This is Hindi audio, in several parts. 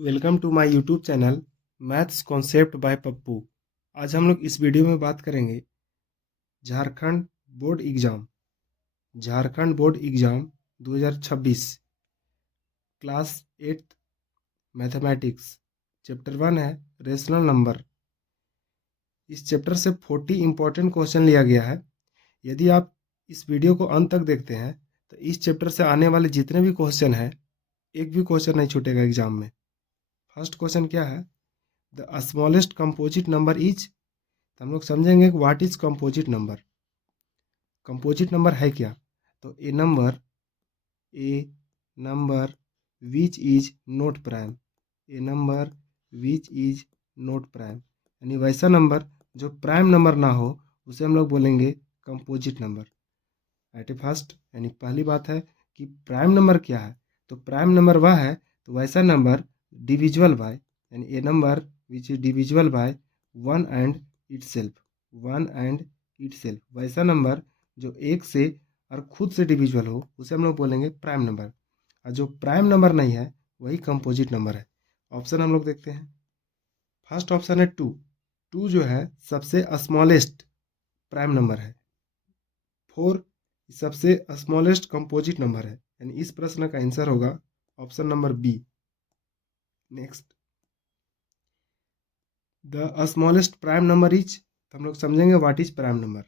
Welcome to my YouTube channel maths concept by Pappu. आज हम लोग इस वीडियो में बात करेंगे Jharkhand board exam 2026 class 8 mathematics chapter 1 है रेशनल नंबर। इस चैप्टर से 40 इंपॉर्टेंट क्वेश्चन लिया गया है। यदि आप इस वीडियो को अंत तक देखते हैं तो इस चैप्टर से आने वाले जितने भी क्वेश्चन हैं एक भी क्वेश्चन नहीं छूटेगा एग्जाम में। फर्स्ट क्वेश्चन क्या है? The smallest composite number is. तो हम लोग समझेंगे कि what is composite number. Composite number है क्या? तो a number which is not prime. A number which is not prime यानी वैसा नंबर जो प्राइम नंबर ना हो उसे हम लोग बोलेंगे कंपोजिट नंबर। एट ए फर्स्ट यानी पहली बात है कि प्राइम नंबर क्या है। तो प्राइम नंबर वह है तो वैसा नंबर डिविजिबल बाय यानी a number which is divisible by one and itself वैसा नंबर जो एक से और खुद से डिविजिबल हो उसे हम लोग बोलेंगे प्राइम नंबर। और जो प्राइम नंबर नहीं है वही कंपोजिट नंबर है। ऑप्शन हम लोग देखते हैं। फर्स्ट ऑप्शन है टू जो है सबसे स्मॉलेस्ट प्राइम नंबर है। 4 सबसे स्मॉलेस्ट कंपोजिट नंबर है यानी इस प्रश्न का आंसर होगा option number B. Next the smallest prime number is. तो हम लोग समझेंगे what is prime number.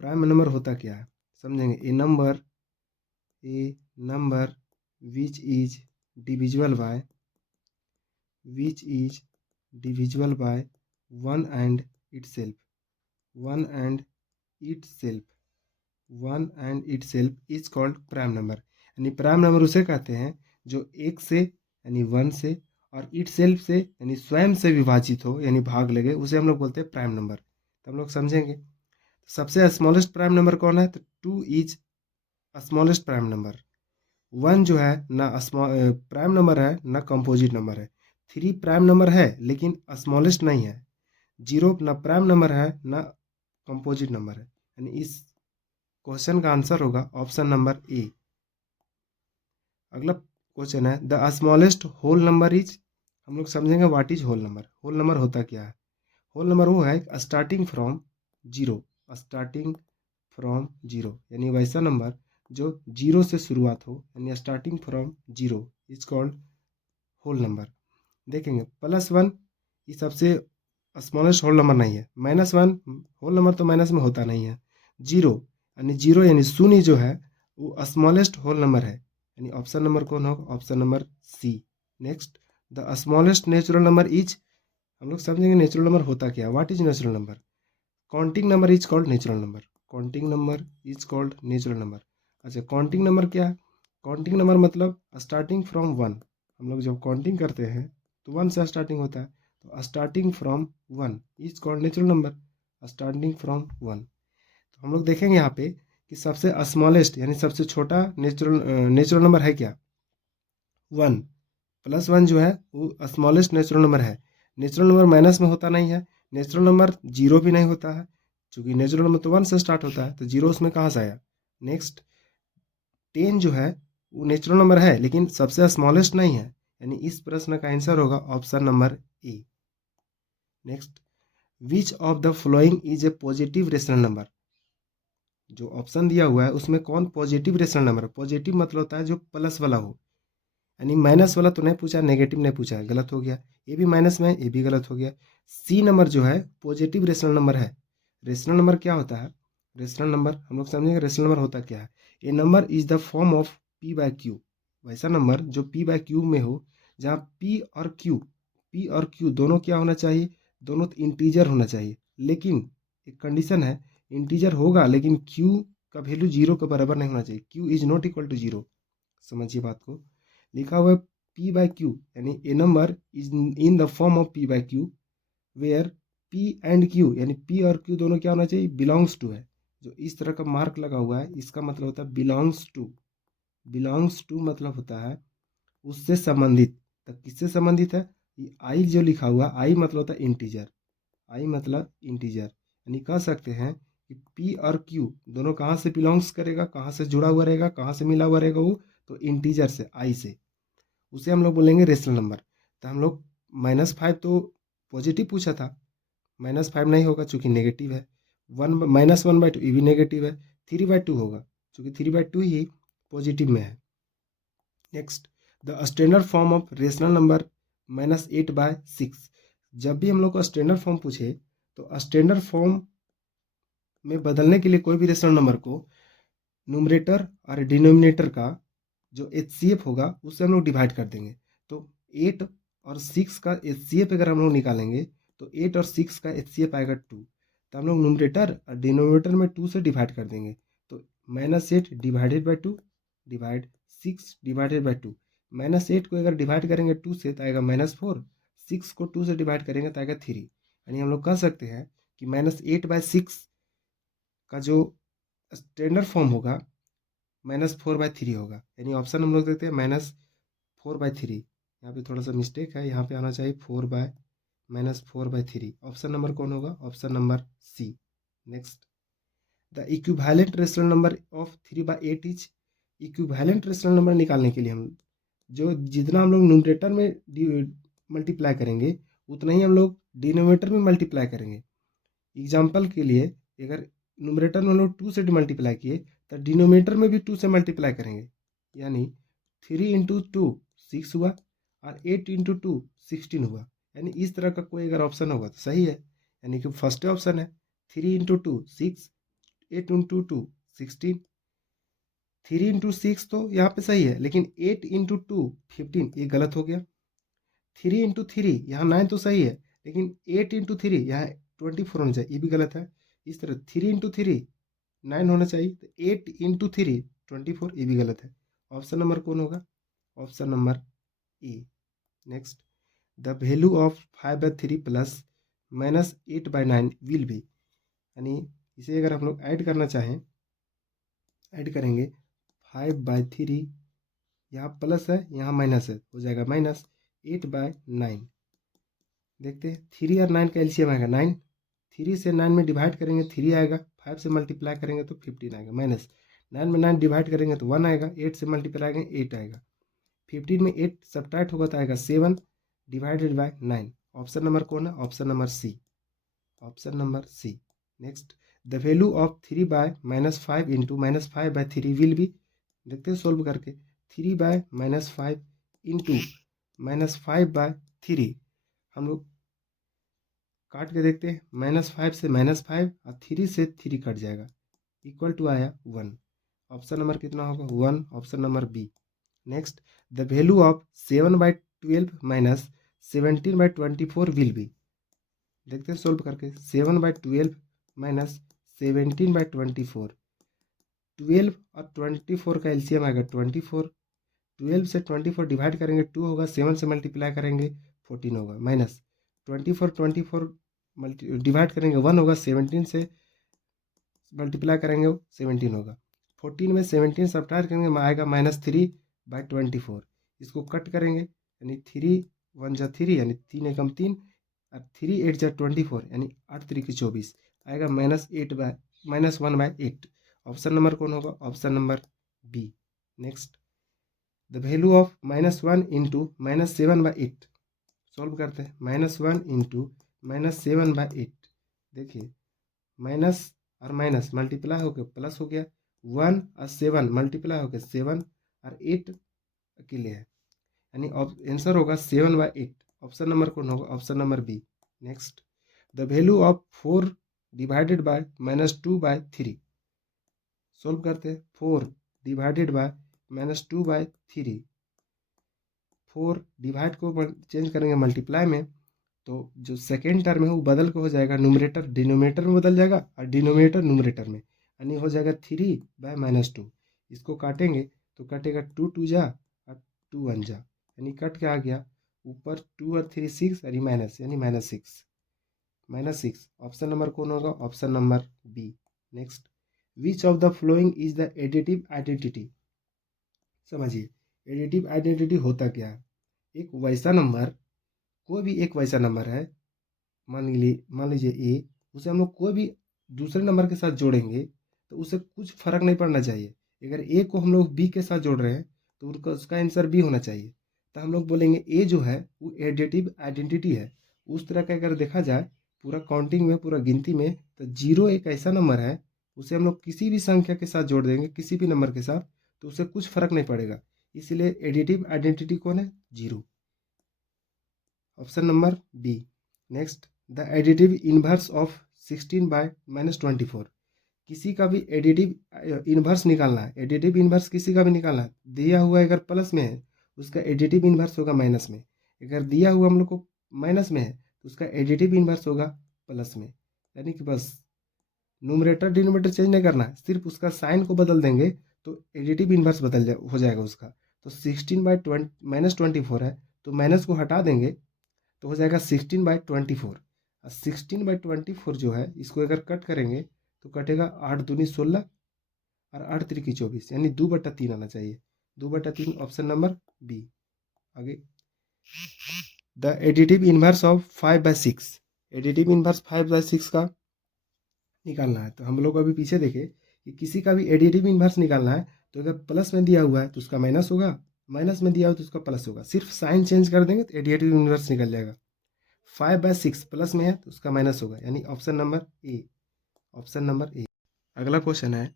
Prime number होता क्या है समझेंगे। A number which is divisible by one and itself is called prime number. यानी प्राइम नंबर उसे कहते हैं जो एक से यानी वन से और इटसेल्फ से यानी स्वयं से विभाजित हो यानी भाग लगे उसे हम लोग बोलते हैं प्राइम नंबर। तो हम लोग समझेंगे सबसे स्मॉलेस्ट प्राइम नंबर कौन है। तो 2 इज स्मॉलेस्ट प्राइम नंबर। 1 जो है ना प्राइम नंबर है ना कंपोजिट नंबर है। 3 प्राइम नंबर है लेकिन स्मॉलेस्ट नहीं है। 0 ना प्राइम नंबर है ना कंपोजिट नंबर है यानी इस क्वेश्चन का आंसर होगा ऑप्शन नंबर ए। अगला क्वेश्चन है the smallest whole number is. हम लोग समझेंगे what is whole number. Whole number होता क्या है? होल नंबर वो है स्टार्टिंग फ्रॉम जीरो यानी वैसा नंबर जो जीरो से शुरुआत हो यानी starting from zero is called whole number. देखेंगे +1 ये सबसे स्मॉलेस्ट होल नंबर नहीं है। -1 होल नंबर तो माइनस में होता नहीं है। जीरो यानी शून्य जो है वो स्मॉलेस्ट होल नंबर है यानी ऑप्शन नंबर कौन होगा? Option number C. Next the smallest natural number is. हम लोग समझेंगे नेचुरल नंबर होता क्या। What is natural number? Counting number is called natural number. Counting number is called natural number. अच्छा काउंटिंग नंबर क्या है? काउंटिंग नंबर मतलब स्टार्टिंग फ्रॉम 1। हम लोग जब काउंटिंग करते हैं तो 1 से स्टार्टिंग होता है तो starting from 1 is called natural number. Starting from 1 तो हम लोग देखेंगे यहाँ पे कि सबसे स्मॉलेस्ट यानी सबसे छोटा नेचुरल नंबर है क्या? 1 +1 जो है वो स्मॉलेस्ट नेचुरल नंबर है। नेचुरल नंबर माइनस में होता नहीं है। नेचुरल नंबर जीरो भी नहीं होता है क्योंकि नेचुरल नंबर तो 1 से स्टार्ट होता है तो जीरो उसमें कहाँ से आया? नेक्स्ट 10 जो है वो नेचुरल नंबर है लेकिन सबसे स्मॉलेस्ट नहीं है यानी इस प्रश्न का आंसर होगा option number A. Next which of the following is a positive rational number. जो ऑप्शन दिया हुआ है उसमें कौन पॉजिटिव रेशनल नंबर है? पॉजिटिव मतलब होता है जो प्लस वाला हो यानी माइनस वाला तो नहीं पूछा, नेगेटिव नहीं पूछा है, गलत हो गया। ये भी माइनस में है, ये भी गलत हो गया। सी नंबर जो है पॉजिटिव रेशनल नंबर है। रेशनल नंबर क्या होता है? रेशनल नंबर हम लोग समझेंगे रेशनल नंबर होता क्या है। A number is the form of p/q। वैसा नंबर जो p/q में हो जहाँ p और q दोनों क्या होना चाहिए? दोनों इंटीजर होना चाहिए। लेकिन एक कंडीशन है इंटीजर होगा लेकिन q का वैल्यू जीरो के बराबर नहीं होना चाहिए। q is not equal to zero. समझिए बात को। लिखा हुआ है p/q यानी a number is in the form of p/q where p and q यानी p और q दोनों क्या होना चाहिए? बिलोंग्स टू है। जो इस तरह का मार्क लगा हुआ है इसका मतलब होता है बिलोंग्स टू। बिलोंग्स टू मतलब होता है उससे संबंधित। तो किससे संबंधित है? ये आई जो लिखा हुआ आई मतलब होता है इंटीजर। आई मतलब इंटीजर यानी कह सकते हैं कि p और q दोनों कहाँ से बिलोंग्स करेगा, कहाँ से जुड़ा हुआ रहेगा, कहाँ से मिला हुआ रहेगा वो? तो इंटीजर से, आई से। उसे हम लोग बोलेंगे रेशनल नंबर। तो हम लोग -5 तो पॉजिटिव पूछा था, -5 नहीं होगा चूँकि नेगेटिव है। -1/2 ये भी नेगेटिव है, 3/2 होगा चूँकि 3/2 ही पॉजिटिव में है। Next, the standard form of rational number -8/6। जब भी हम लोग को स्टैंडर्ड फॉर्म पूछे तो स्टैंडर्ड फॉर्म में बदलने के लिए कोई भी रेशनल नंबर को न्यूमरेटर और डिनोमिनेटर का जो HCF होगा उससे हम लोग डिवाइड कर देंगे। तो 8 और 6 का HCF अगर हम लोग निकालेंगे तो 8 और 6 का HCF आएगा 2। तो हम लोग न्यूमरेटर और डिनोमिनेटर में 2 से डिवाइड कर देंगे। तो -8 divided by 2 divide 6 divided by 2। -8 को अगर डिवाइड करेंगे 2 से तो आएगा -4, 6 को 2 से डिवाइड करेंगे तो आएगा 3। यानी हम लोग कह सकते हैं कि -8/6 का जो स्टैंडर्ड फॉर्म होगा -4/3 होगा। यानी ऑप्शन हम लोग देखते हैं -4/3। यहाँ पे थोड़ा सा मिस्टेक है, यहाँ पे आना चाहिए -4/3। ऑप्शन नंबर कौन होगा? Option number C. Next, the equivalent rational number of 3/8 is. Equivalent rational number निकालने के लिए हम जो जितना हम लोग न्यूमरेटर में मल्टीप्लाई करेंगे उतना ही हम लोग डिनोमिनेटर में मल्टीप्लाई करेंगे। एग्जाम्पल के लिए अगर न्यूमरेटर में हम लोग 2 से मल्टीप्लाई किए तो डिनोमिनेटर में भी 2 से मल्टीप्लाई करेंगे। यानी 3 × 2 6 हुआ और 8 × 2 16 हुआ। यानी इस तरह का कोई अगर ऑप्शन होगा तो सही है। यानी कि फर्स्ट ऑप्शन है 3 × 2 6, 8 × 2 16। 3 × 6 तो यहाँ पे सही है, लेकिन 8 × 2 15 ये गलत हो गया। 3 × 3 यहाँ 9 तो सही है, लेकिन 8 × 3 यहाँ 24 होना चाहिए, ये भी गलत है। इस तरह 3 × 3 9 होना चाहिए, तो 8 × 3 24 ये भी गलत है। ऑप्शन नंबर कौन होगा? Option number A. Next, the value of 5/3 plus -8/9 will be. यानी इसे अगर हम लोग ऐड करना चाहें, ऐड करेंगे 5/3, यहाँ प्लस है यहाँ माइनस है, हो जाएगा -8/9। देखते हैं 3 और 9 का एलसीएम आएगा 9। 3 से 9 में डिवाइड करेंगे 3 आएगा, 5 से मल्टीप्लाई करेंगे तो 15 आएगा, -9 में 9 डिवाइड करेंगे तो 1 आएगा, 8 से मल्टीप्लाई करेंगे 8 आएगा, 15 में 8 सब्ट्रैक्ट होगा तो आएगा 7 डिवाइडेड बाय 9। ऑप्शन नंबर कौन है? Option number C. Option number C. Next, the value of 3/-5 into -5/3 will be. देखते हैं सोल्व करके। 3/-5 इंटू -5/3 हम लोग काट के देखते हैं। -5 से -5 और 3 से 3 कट जाएगा, इक्वल टू आया 1। ऑप्शन नंबर कितना होगा? 1। Option number B. Next, the value of 7/12 -17/24 will be. देखते हैं सोल्व करके। 7/12 -17/24। 12 और 24 का एलसीएम आएगा 24। 12 से 24 डिवाइड करेंगे 2 होगा, 7 से मल्टीप्लाई करेंगे 14 होगा, माइनस 24 डिवाइड करेंगे 1 होगा, 17 से मल्टीप्लाई करेंगे 17 होगा। 14 में 17 सब्ट्रैक्ट करेंगे आएगा -3/24। इसको कट करेंगे यानी 3 1 जा 3 यानी 3 एकम 3 और 3 8 जा 24 यानी 8 3 की 24 आएगा -1/8। ऑप्शन नंबर कौन होगा? Option number B. Next, the value of -1 into -7/8 solve करते हैं। -1 इंटू -7/8। देखिए माइनस और माइनस मल्टीप्लाई होकर प्लस हो गया, 1 और 7 मल्टीप्लाई होकर 7 और 8 अकेले है, यानी आंसर होगा 7/8। ऑप्शन नंबर कौन होगा? Option number B. Next, the value of 4 divided by -2/3 solve करते हैं। 4 डिवाइडेड बाय -2/3। 4 डिवाइड को चेंज करेंगे मल्टीप्लाई में, तो जो सेकेंड टर्म है वो बदल के हो जाएगा न्यूमरेटर डिनोमिनेटर में बदल जाएगा और डिनोमिनेटर न्यूमरेटर में, यानी हो जाएगा 3/-2। इसको काटेंगे तो कटेगा 2 2 जा और 2 1 जा, यानी कट के आ गया ऊपर 2 और 3 6 यानी माइनस, यानी -6। ऑप्शन नंबर कौन होगा? Option number B. Next, which of the following is the additive identity. समझिए एडिटिव आइडेंटिटी होता क्या है। एक वैसा नंबर, कोई भी एक वैसा नंबर है, मान लीजिए ए, उसे हम लोग कोई भी दूसरे नंबर के साथ जोड़ेंगे तो उसे कुछ फर्क नहीं पड़ना चाहिए। अगर ए को हम लोग बी के साथ जोड़ रहे हैं तो उसका आंसर बी होना चाहिए। तो हम लोग बोलेंगे ए जो है वो एडिटिव आइडेंटिटी है। उस तरह का अगर देखा जाए पूरा काउंटिंग में, पूरा गिनती में, तो 0 एक ऐसा नंबर है, उसे हम लोग किसी भी संख्या के साथ जोड़ देंगे, किसी भी नंबर के साथ, तो उससे कुछ फर्क नहीं पड़ेगा। इसलिए एडिटिव आइडेंटिटी कौन है? 0। Option number B. Next, the additive inverse of 16/-24। किसी का भी एडिटिव इनवर्स निकालना है, एडिटिव इनवर्स किसी का भी निकालना है, दिया हुआ अगर प्लस में है उसका एडिटिव इनवर्स होगा माइनस में, अगर दिया हुआ हम लोग को माइनस में है तो उसका एडिटिव इनवर्स होगा प्लस में। यानी कि बस न्यूमरेटर डिनोमिनेटर चेंज नहीं करना है, सिर्फ उसका साइन को बदल देंगे तो एडिटिव इनवर्स हो जाएगा उसका। तो 16/-24 है, तो माइनस को हटा देंगे तो हो जाएगा 16/24। और 16/24 जो है इसको अगर कट करेंगे तो कटेगा 8 दूनी 16 और 8 त्रिकी 24, यानी 2/3 आना चाहिए। 2/3 ऑप्शन नंबर बी। आगे, the additive inverse of 5/6। Additive inverse 5/6 का निकालना है। तो हम लोग अभी पीछे देखे कि किसी का भी एडिटिव इनवर्स निकालना है तो अगर प्लस में दिया हुआ है तो उसका माइनस होगा, माइनस में दिया हुआ तो उसका प्लस होगा, सिर्फ साइन चेंज कर देंगे तो एडिटिव इनवर्स निकल जाएगा। 5/6 प्लस में है तो उसका माइनस होगा, यानी ऑप्शन नंबर ए। ऑप्शन नंबर ए। अगला क्वेश्चन है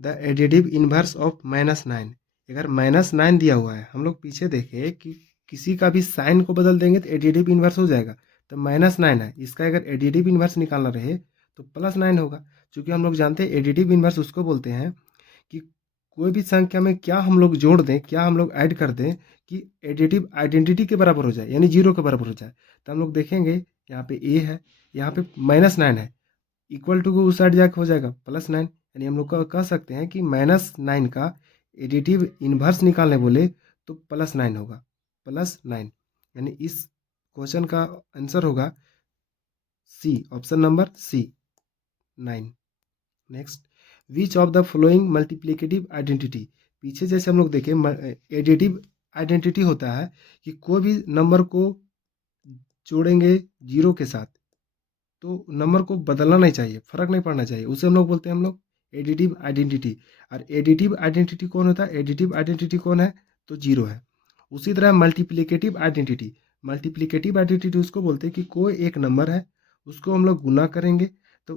द एडिटिव इनवर्स ऑफ -9। अगर -9 दिया हुआ है, हम लोग पीछे देखे कि किसी का भी साइन को बदल देंगे तो एडिटिव इनवर्स हो जाएगा। तो -9 है, इसका अगर एडिटिव इनवर्स निकालना रहे तो +9 होगा, क्योंकि हम लोग जानते हैं एडिटिव इनवर्स उसको बोलते हैं कि कोई भी संख्या में क्या हम लोग जोड़ दें, क्या हम लोग ऐड कर दें कि एडिटिव आइडेंटिटी के बराबर हो जाए, यानी 0 के बराबर हो जाए। तो हम लोग देखेंगे यहाँ पे ए है, यहाँ पे -9 है, इक्वल टू को उस साइड जाके हो जाएगा +9, यानी हम लोग कह सकते हैं कि -9 का एडिटिव इनवर्स निकालने बोले तो +9 होगा, +9। यानी इस क्वेश्चन का आंसर होगा C, option number C, 9। Next, which of the following multiplicative identity. पीछे जैसे हम लोग देखें एडिटिव आइडेंटिटी होता है कि कोई भी नंबर को जोड़ेंगे 0 के साथ तो नंबर को बदलना नहीं चाहिए, फर्क नहीं पड़ना चाहिए, उसे हम लोग बोलते हैं हम लोग एडिटिव आइडेंटिटी। और एडिटिव आइडेंटिटी कौन होता है? एडिटिव आइडेंटिटी कौन है? तो 0 है। उसी तरह मल्टीप्लिकेटिव आइडेंटिटी, मल्टीप्लिकेटिव आइडेंटिटी उसको बोलते हैं कि कोई एक नंबर है, उसको हम लोग गुना करेंगे तो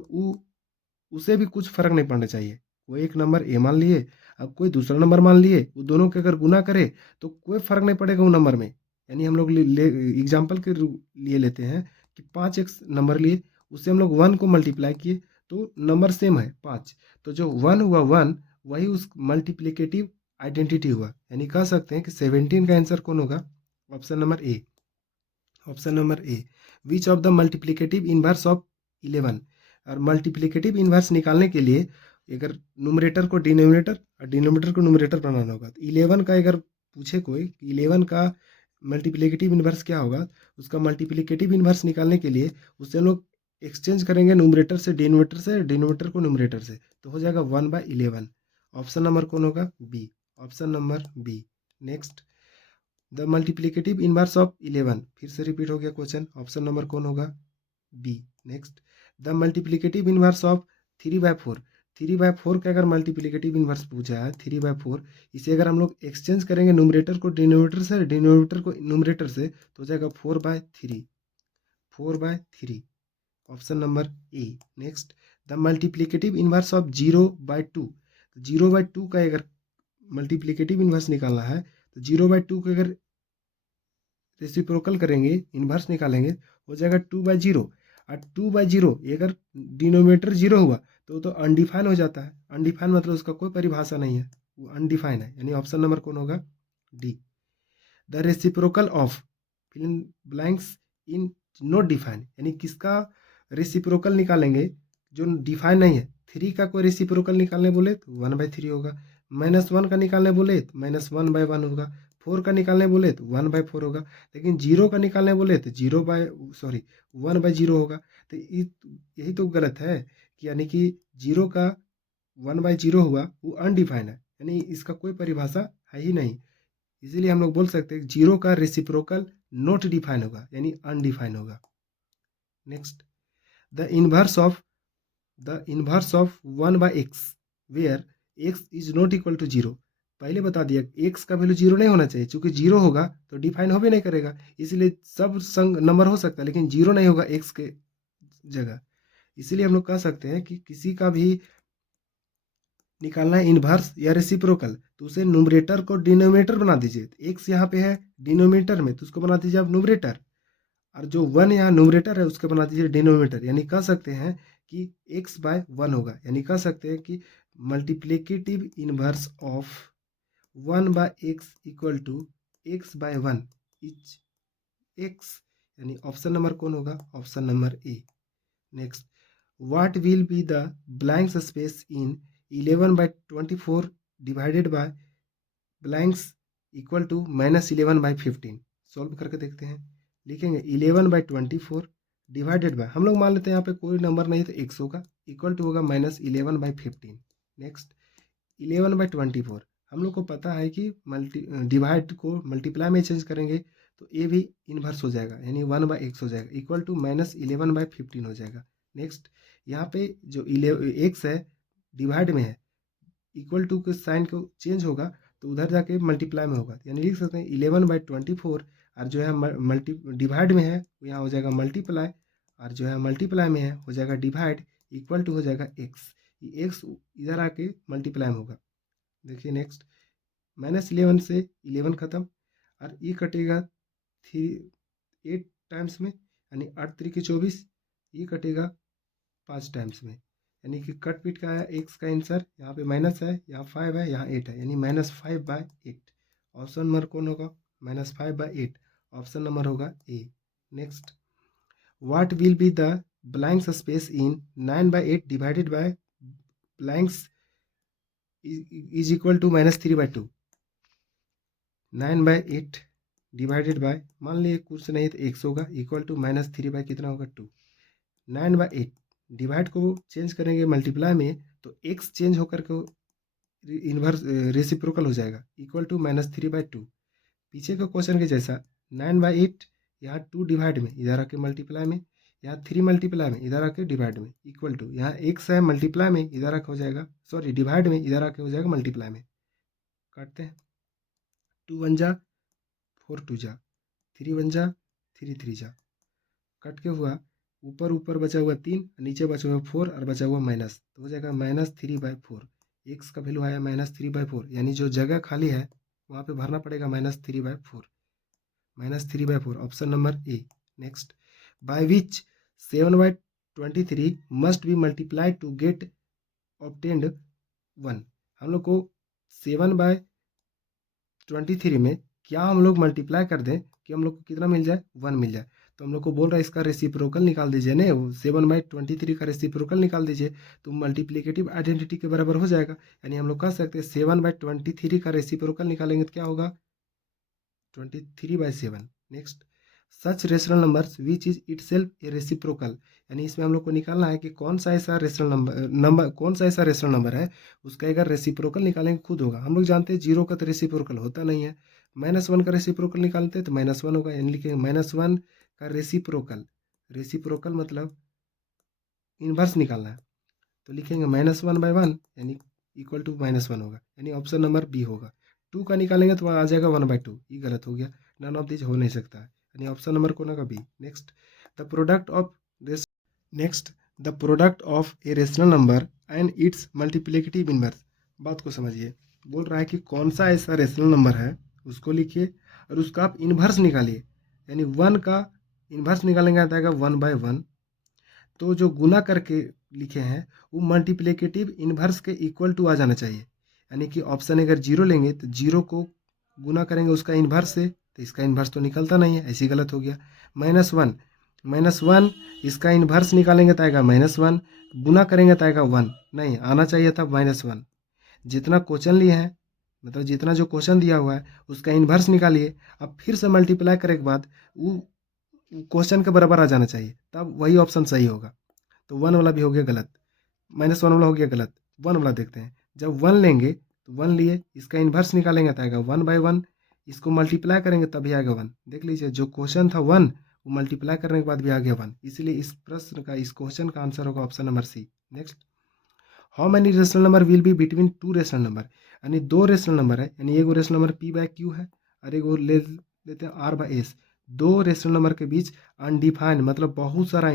उसे भी कुछ फर्क नहीं पड़ना चाहिए। कोई एक नंबर ए मान लिए, अब कोई दूसरा नंबर मान लिए, वो दोनों के अगर गुना करे तो कोई फर्क नहीं पड़ेगा वो नंबर में। यानी हम लोग एग्जाम्पल के लिए लेते हैं कि 5x नंबर लिए, उससे हम लोग 1 को मल्टीप्लाई किए तो नंबर सेम है 5, तो जो 1 हुआ 1 वही उस मल्टीप्लिकेटिव आइडेंटिटी हुआ। यानी कह सकते हैं कि 17 का आंसर कौन होगा? Option number A. Option number A. Which of the multiplicative inverse of 11। और मल्टीप्लिकेटिव इनवर्स निकालने के लिए अगर न्यूमरेटर को डिनोमिनेटर और डिनोमिनेटर को न्यूमरेटर बनाना होगा, तो 11 का अगर पूछे कोई 11 का मल्टीप्लिकेटिव इनवर्स क्या होगा, उसका मल्टीप्लिकेटिव इनवर्स निकालने के लिए उससे हम लोग एक्सचेंज करेंगे न्यूमरेटर से डिनोमिनेटर से, डिनोमिनेटर को न्यूमरेटर से, तो हो जाएगा 1/11। ऑप्शन नंबर कौन होगा? B. Option number B. Next, the multiplicative inverse of 11, फिर से रिपीट हो गया क्वेश्चन, ऑप्शन नंबर कौन होगा? B. Next, the multiplicative inverse of 3/4। 3/4 का अगर मल्टीप्लिकेटिव इनवर्स पूछा है 3/4, इसे अगर हम लोग एक्सचेंज करेंगे न्यूमरेटर को डिनोमिनेटर से, डिनोमिनेटर को न्यूमरेटर से, तो हो जाएगा 4/3, 4/3। Option number A. Next, the multiplicative inverse of 0/2। 0/2 का अगर मल्टीप्लिकेटिव इनवर्स निकालना है तो 0/2 को अगर रेसिप्रोकल करेंगे, इनवर्स निकालेंगे, हो जाएगा 2/0। और 2/0 अगर डिनोमिनेटर 0 हुआ तो अनडिफाइन हो जाता है। अनडिफाइन मतलब उसका कोई परिभाषा नहीं है, वो अनडिफाइन है, यानी ऑप्शन नंबर कौन होगा? D. The reciprocal of fill in blanks in not define, यानी किसका रेसिप्रोकल निकालेंगे जो डिफाइन नहीं है। 3 का कोई रेसिप्रोकल निकालने बोले तो 1/3 होगा, -1 का निकालने बोले तो -1/1 होगा, 4 का निकालने बोले तो 1/4 होगा, लेकिन 0 का निकालने बोले तो 1/0 होगा। तो यही तो गलत है कि यानी कि 0 का 1/0 हुआ वो अनडिफाइन है, यानी इसका कोई परिभाषा है ही नहीं। इसीलिए हम लोग बोल सकते हैं 0 का रेसिप्रोकल नॉट डिफाइन होगा, यानी अनडिफाइन होगा। Next, the inverse of 1/x where x is not equal to 0। पहले बता दिया एक्स का वैल्यू जीरो नहीं होना चाहिए, चूंकि जीरो होगा तो डिफाइन हो भी नहीं करेगा, इसलिए सब संग नंबर हो सकता है लेकिन जीरो नहीं होगा एक्स के जगह। इसीलिए हम लोग कह सकते हैं कि किसी का भी निकालना है इनवर्स या रेसिप्रोकल, तो उसे न्यूमरेटर को डिनोमिनेटर बना दीजिए। एक्स यहाँ पे है डिनोमिनेटर में, तो उसको बना दीजिए आप न्यूमरेटर, और जो वन यहाँ न्यूमरेटर है उसके बना दीजिए डिनोमिनेटर। यानी कह सकते हैं कि एक्स बाय वन होगा, यानी कह सकते हैं कि multiplicative inverse of one by X equal to X by one is X. यानी ऑप्शन नंबर कौन होगा? Option number A. Next, what will be the blanks space in 11/24 divided by blanks equal to -11/15। Solve करके देखते हैं। लिखेंगे 11/24 डिवाइडेड बाय, हम लोग मान लेते हैं यहाँ पे कोई नंबर नहीं तो एक्स होगा, इक्वल टू होगा -11/15। नेक्स्ट 11/24, हम लोग को पता है कि डिवाइड को मल्टीप्लाई में चेंज करेंगे तो ए भी इन्वर्स हो जाएगा, यानी 1/x हो जाएगा, इक्वल टू -11/15 हो जाएगा। नेक्स्ट, यहाँ पे जो एक्स है डिवाइड में है, इक्वल टू के साइन को चेंज होगा तो उधर जाके मल्टीप्लाई में होगा, यानी लिख सकते हैं 11/24, और जो है मल्टी डिवाइड में है यहाँ हो जाएगा मल्टीप्लाई, और जो है मल्टीप्लाई में है हो जाएगा डिवाइड, इक्वल टू हो जाएगा एक्स। एक्स इधर आके मल्टीप्लाई में होगा। देखिए नेक्स्ट, -11 से 11 खत्म, और ये कटेगा 8 टाइम्स में, यानी 8 3 के 24, ये कटेगा 5 टाइम्स में, यानी कि कट पीट का है एक्स का आंसर, यहाँ पे माइनस है, यहाँ 5 है, यहाँ 8 है, यानी -5/8। ऑप्शन नंबर कौन होगा? -5/8, ऑप्शन नंबर होगा A. Next, what will be the blanks space in 9/8 divided by blanks is equal to -3/2। 9/8 divided by, मान लीजिए कुछ नहीं तो एक्स होगा, इक्वल टू -3 कितना होगा 2। 9/8 डिवाइड को चेंज करेंगे मल्टीप्लाई में तो एक्स चेंज होकर के इन्वर्स रेसिप्रोकल हो जाएगा, इक्वल टू -3/2। पीछे के क्वेश्चन के जैसा 9/8 यहाँ 2 डिवाइड में इधर आके मल्टीप्लाई में, यहाँ 3 मल्टीप्लाई में इधर आके डिवाइड में, इक्वल टू यहाँ एक्स है मल्टीप्लाई में इधर आके हो जाएगा, सॉरी डिवाइड में इधर आके हो जाएगा मल्टीप्लाई में। काटते हैं, 2 1 जा 4 2 जा, 3 1 जा 3 3 जा, कट के हुआ ऊपर ऊपर बचा हुआ 3, नीचे बचा हुआ 4 और बचा हुआ माइनस, तो हो जाएगा -3/4। एक्स का वैल्यू आया -3/4, यानी जो जगह खाली है वहाँ पे भरना पड़ेगा -3/4, -3/4, option number A. Next, by which 7/23 must be multiplied to get obtained 1। हम लोग को 7/23 में क्या हम लोग मल्टीप्लाई कर दें कि हम लोग को कितना मिल जाए? 1 मिल जाए। तो हम लोग को बोल रहा है इसका रेसिप्रोकल निकाल दीजिए ना, 7/23 का रेसिप्रोकल निकाल दीजिए तो मल्टीप्लिकेटिव आइडेंटिटी के बराबर हो जाएगा। यानी हम लोग कह सकते हैं 7/23 का रेसिप्रोकल निकालेंगे तो क्या होगा? 23/7। Next, such rational numbers which is itself A reciprocal, यानी इसमें हम लोग को निकालना है कि कौन सा ऐसा रेशनल नंबर कौन सा ऐसा रेशनल नंबर है उसका अगर रेसिप्रोकल निकालेंगे खुद होगा। हम लोग जानते हैं 0 का तो रेसिप्रोकल होता नहीं है, -1 का रेसिप्रोकल निकालते हैं तो -1 होगा, यानी लिखेंगे -1 का रेसिप्रोकल। रेसिप्रोकल मतलब इन्वर्स निकालना है, तो लिखेंगे -1/1 यानी इक्वल टू -1 होगा, यानी ऑप्शन नंबर बी होगा। 2 का निकालेंगे तो आ जाएगा 1/2, ये गलत हो गया, नन ऑफ दिस हो नहीं सकता है, यानी ऑप्शन नंबर कौन होगा? B. Next, the product of the product of a rational number and its multiplicative inverse. बात को समझिए, बोल रहा है कि कौन सा ऐसा रेशनल नंबर है उसको लिखिए और उसका आप इन्वर्स निकालिए, यानी 1 का इन्वर्स निकालेंगे आता है 1/1, तो जो गुना करके लिखे हैं वो मल्टीप्लिकेटिव इन्वर्स के इक्वल टू आ जाना चाहिए, यानी कि ऑप्शन अगर 0 लेंगे तो 0 को गुना करेंगे उसका इन्वर्स से, तो इसका इन्वर्स तो निकलता नहीं है, ऐसे गलत हो गया। -1 इसका इन्वर्स निकालेंगे तो आएगा -1, गुना करेंगे तो आएगा 1, नहीं आना चाहिए था -1। जितना क्वेश्चन लिए हैं, मतलब जितना जो क्वेश्चन दिया हुआ है उसका इन्वर्स निकालिए, अब फिर से मल्टीप्लाई करने के बाद वो क्वेश्चन के बराबर आ जाना चाहिए, तब वही ऑप्शन सही होगा। तो 1 वाला भी हो गया गलत, -1 वाला हो गया गलत, 1 वाला देखते हैं। जब 1 लेंगे तो 1 लिए, इसका इन्वर्स निकालेंगे तो आएगा 1/1, इसको मल्टीप्लाई करेंगे तभी आएगा 1। देख लीजिए जो क्वेश्चन था 1 वो मल्टीप्लाई करने के बाद भी आ गया 1, इसलिए इस प्रश्न का इस क्वेश्चन का आंसर होगा option number C. Next, how many rational number will be between two rational number, यानी दो रेशनल नंबर है, यानी एक rational number P by Q है और एक ले लेते हैं आर बाय एस। दो रेशनल नंबर के बीच अनडिफाइंड मतलब बहुत सारा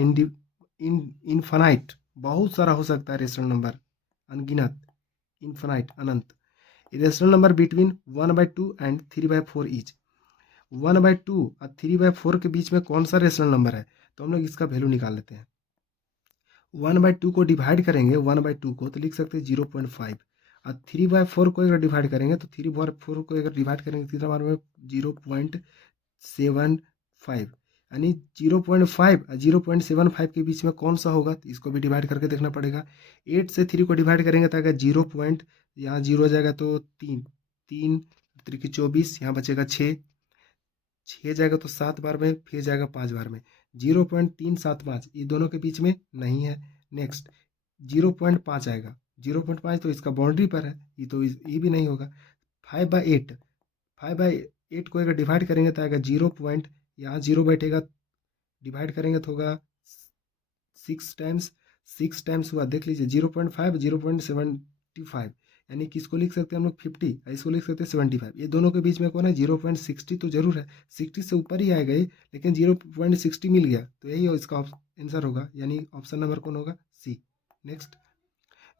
इनफाइनाइट बहुत सारा हो सकता है रेशनल नंबर, अनगिनत, infinite, Anant. Rational number between 1/2 and 3/4 each. 1/2 और 3/4 के बीच में कौन सा रेशनल नंबर है, तो हम लोग इसका वैल्यू निकाल लेते हैं। 1/2 को डिवाइड करेंगे 1/2 को तो लिख सकते हैं 0.5 और 3/4 को अगर डिवाइड करेंगे तो 3/4 को अगर डिवाइड करेंगे कितना बार में 0.75, यानी 0.5 और 0.75 के बीच में कौन सा होगा, तो इसको भी डिवाइड करके देखना पड़ेगा। 8 से 3 को डिवाइड करेंगे तो अगर 0 पॉइंट, यहाँ 0 हो जाएगा तो 3, 3 3 24, यहाँ बचेगा 6, 6 जाएगा तो 7 बार में, फिर जाएगा 5 बार में, 0.375 ये दोनों के बीच में नहीं है। नेक्स्ट 0.5 आएगा, 0.5 तो इसका बाउंड्री पर है, ये तो ये भी नहीं होगा। 5/8, 5/8 को अगर डिवाइड करेंगे तो आएगा 0 पॉइंट, यहाँ 0 बैठेगा, डिवाइड करेंगे तो होगा 6 टाइम्स, 6 टाइम्स हुआ, देख लीजिए 0.5, 0.75, यानी कि इसको लिख सकते हैं हम लोग 50, इसको लिख सकते हैं 75। ये दोनों के बीच में कौन है, 0.60 तो जरूर है, 60 से ऊपर ही आएगा ये, लेकिन 0.60 मिल गया तो यही इसका आंसर होगा, यानी ऑप्शन नंबर कौन होगा, C. Next,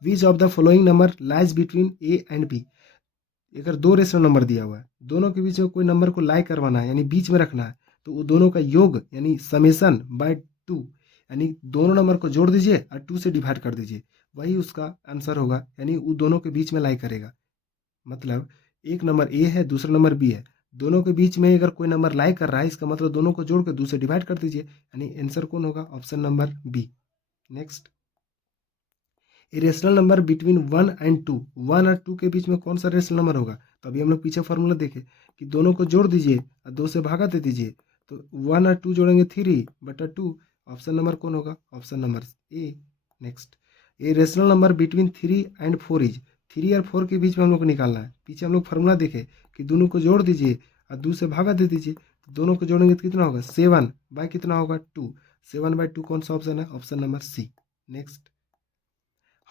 which of the following number lies between A and B. अगर दो रेशनल नंबर दिया हुआ है, दोनों के बीच में कोई नंबर को लाई करवाना है, यानी बीच में रखना है, तो वो दोनों का योग यानी समेसन बाय 2, यानी दोनों नंबर को जोड़ दीजिए और 2 से डिवाइड कर दीजिए, वही उसका आंसर होगा, यानी वो दोनों के बीच में लाई करेगा। मतलब एक नंबर ए है, दूसरा नंबर बी है, दोनों के बीच में अगर कोई नंबर लाई कर रहा है, इसका मतलब दोनों को जोड़ के 2 से डिवाइड कर दीजिए, यानी आंसर कौन होगा, option number B. Next, rational number between 1 and 2, 1 और 2 के बीच में कौन सा रेशनल नंबर होगा, तो अभी हम लोग पीछे फॉर्मूला देखे कि दोनों को जोड़ दीजिए और 2 से भागा दे दीजिए, तो 1 और 2 जोड़ेंगे 3/2, ऑप्शन नंबर कौन होगा, ऑप्शन नंबर ए। नेक्स्ट, ये rational number between 3 and 4 is, 3 और 4 के बीच में हम लोग को निकालना है, पीछे हम लोग फॉर्मूला देखे कि दोनों को जोड़ दीजिए और 2 से भागा दे दीजिए, तो दोनों को जोड़ेंगे तो कितना होगा, 7 बाय कितना होगा 2, 7/2 कौन सा ऑप्शन है, option number C. Next,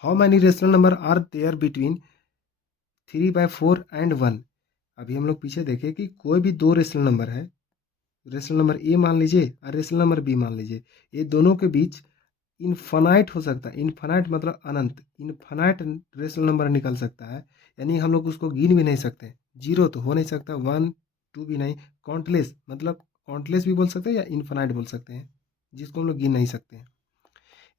how many rational number are there between 3/4 and 1। अभी हम लोग पीछे देखें कि कोई भी दो रेशनल नंबर है, रेशनल नंबर ए मान लीजिए और रेशनल नंबर बी मान लीजिए, ये दोनों के बीच इनफाइनाइट हो सकता है, इनफाइनाइट मतलब अनंत, इनफाइनाइट रेशनल नंबर निकल सकता है, यानी हम लोग उसको गिन भी नहीं सकते, 0 तो हो नहीं सकता, 1 2 भी नहीं, काउंटलेस मतलब काउंटलेस भी बोल सकते हैं या इनफाइनाइट बोल सकते हैं, जिसको हम लोग गिन नहीं सकते हैं।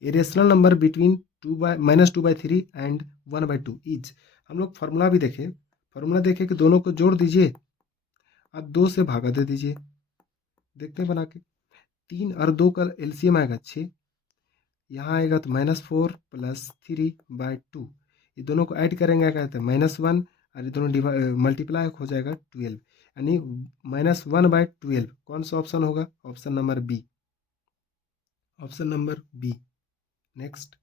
ए rational number between -2/3 and 1/2 is, हम लोग फार्मूला भी देखे, फार्मूला देखे कि दोनों को जोड़ दीजिए और 2 से भागा दे दीजिए, देखते हैं बना के, 3 और 2 का एलसीएम आएगा 6, यहाँ आएगा तो -4 + 3/2, ये दोनों को ऐड करेंगे क्या कहते हैं -1 और ये दोनों मल्टीप्लाई हो जाएगा 12, यानी -1/12 कौन सा ऑप्शन होगा, option number B, option number B. Next,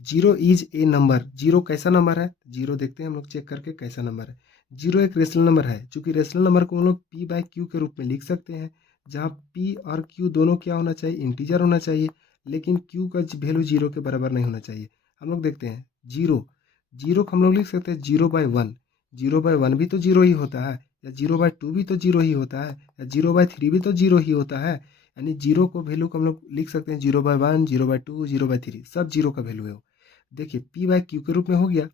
0 is a number, 0 कैसा नंबर है, 0 देखते हैं हम लोग चेक करके कैसा नंबर है। 0 एक रेशनल नंबर है, चूंकि रेशनल नंबर को हम लोग p/q के रूप में लिख सकते हैं, जहाँ p और q दोनों क्या होना चाहिए, इंटीजर होना चाहिए, लेकिन q का वैल्यू 0 के बराबर नहीं होना चाहिए। हम लोग देखते हैं 0, 0 को हम लोग लिख सकते हैं 0/1, 0/1 भी तो 0 ही होता है, या 0/2 भी तो 0 ही होता है, या 0/3 भी तो 0 ही होता है, यानी 0 को वैल्यू को हम लोग लिख सकते हैं 0/1, 0/2, 0/3, सब 0 का वैल्यू है। देखिए p/q के रूप में हो गया,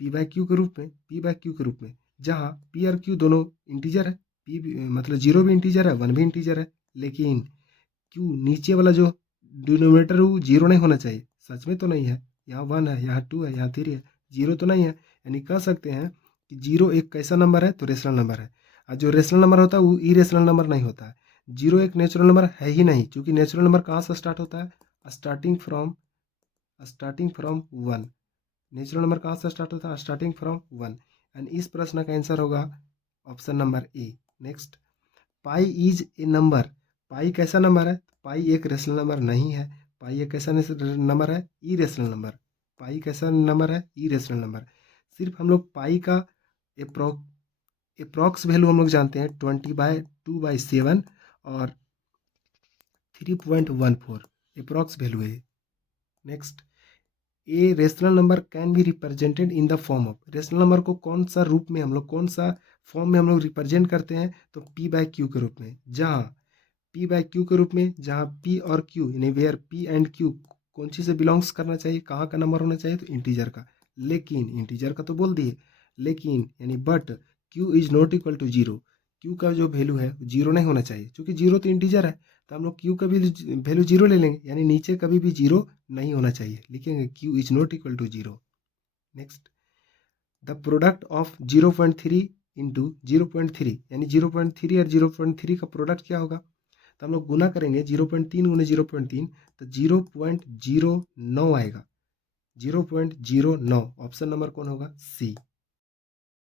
p/q के रूप में, p/q के रूप में, जहाँ p और q दोनों इंटीजर है, p मतलब 0 भी इंटीजर है, 1 भी इंटीजर है, लेकिन q नीचे वाला जो डिनोमिनेटर है वो 0 नहीं होना चाहिए, सच में तो नहीं है, यहाँ 1 है, यहाँ 2 है, यहाँ 3 है, 0 तो नहीं है, यानी कह सकते हैं कि 0 एक कैसा नंबर है, तो रेशनल नंबर है, और जो रेशनल नंबर होता है वो इरेशनल नंबर नहीं होता है। 0 एक नेचुरल नंबर है ही नहीं, क्योंकि नेचुरल नंबर कहाँ से स्टार्ट होता है, स्टार्टिंग फ्रॉम 1, नेचुरल नंबर कहाँ से स्टार्ट होता है, स्टार्टिंग फ्रॉम 1, एंड इस प्रश्न का आंसर होगा option number A. Next, pi is a number, pi कैसा नंबर है, पाई एक रेशनल नंबर नहीं है, पाई एक कैसा नंबर है, इरेशनल नंबर, पाई कैसा नंबर है, इरेशनल नंबर। सिर्फ हम लोग पाई का अप्रॉक्स वैल्यू हम लोग जानते हैं 20/2/7 और 3.14 अप्रॉक्स वैल्यू है। Next, A rational number can be represented in the form of, rational number को कौन सा रूप में हम लोग, कौन सा फॉर्म में हम लोग रिप्रेजेंट करते हैं, तो पी बाय क्यू के रूप में, जहाँ पी बाय क्यू के रूप में, जहाँ पी और क्यू यानी वेयर पी एंड क्यू कौन चीज़ से बिलोंग्स करना चाहिए, कहाँ का नंबर होना चाहिए, तो इंटीजर का। लेकिन इंटीजर का तो बोल दिए, लेकिन यानी but Q is not equal to zero, Q का जो वैल्यू है जीरो नहीं होना चाहिए, क्योंकि जीरो तो इंटीजर है, तो हम लोग क्यू का भी वैल्यू जीरो ले लेंगे, यानी नीचे कभी भी जीरो नहीं होना चाहिए, लिखेंगे Q is not equal to zero. Next, the product of 0.3 into 0.3, यानी 0.3 और 0.3 का प्रोडक्ट क्या होगा, तो हम लोग गुना करेंगे 0.3 गुने 0.3, तो 0.09 आएगा, 0.09, ऑप्शन नंबर कौन होगा, सी।